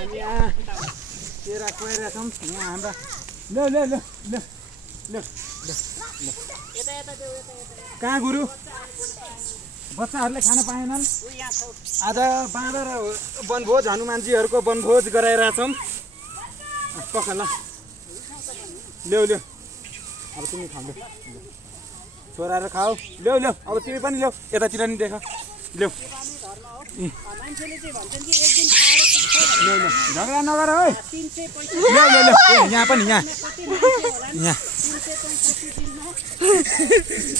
तेरा कोइरा छौँ यहाँ हाम्रा ल ल ल ल ल कहाँ गुरु बच्चाहरूले खान पाएनन् आज बाँदर वनभोज हनुमानजीहरूको वनभोज गराइरहेछौँ पख ल ल्याउ ल्याउ अब तिमी खाऊ छोराहरू खाऊ ल्याउ ल्याउ अब तिमी पनि ल्याउ यतातिर नि देख ल्याउ ल्याउ ल्याउ झगडा नगर है ल्याउ ल्याउ ल्याउ यहाँ पनि यहाँ यहाँ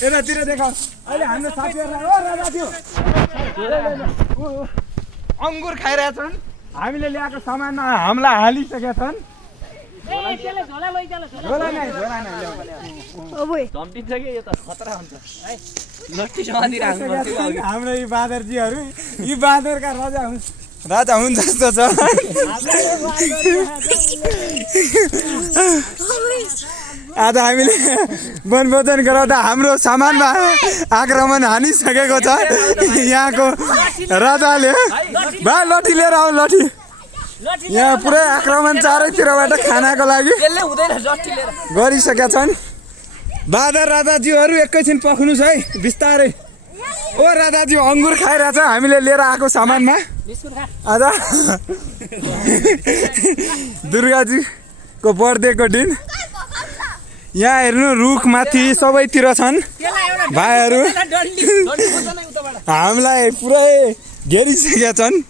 यतातिर देख अहिले हाम्रो साथीहरूलाई ओ राजा अङ्गुर खाइरहेछन् हामीले ल्याएको सामानमा हामीलाई हालिसकेका छन् हाम्रो यी बाँदरजीहरू यी बाँदरका राजा हुन् जस्तो छ आज हामीले वनभोजन गराउँदा हाम्रो सामानमा आक्रमण हानिसकेको छ यहाँको राजाले बा लठी लिएर आऊ लठी यहाँ पुरै आक्रमण चारैतिरबाट खानाको लागि गरिसकेका छन् बाँदर राजाजीहरू एकैछिन पख्नुहोस् है बिस्तारै ओ राजाजी अङ्गुर खाइरहेछ हामीले लिएर आएको सामानमा आज दुर्गाजीको बर्थडेको दिन यहाँ हेर्नु रुखमाथि सबैतिर छन् भाइहरू हामीलाई पुरै घेरिसकेका छन्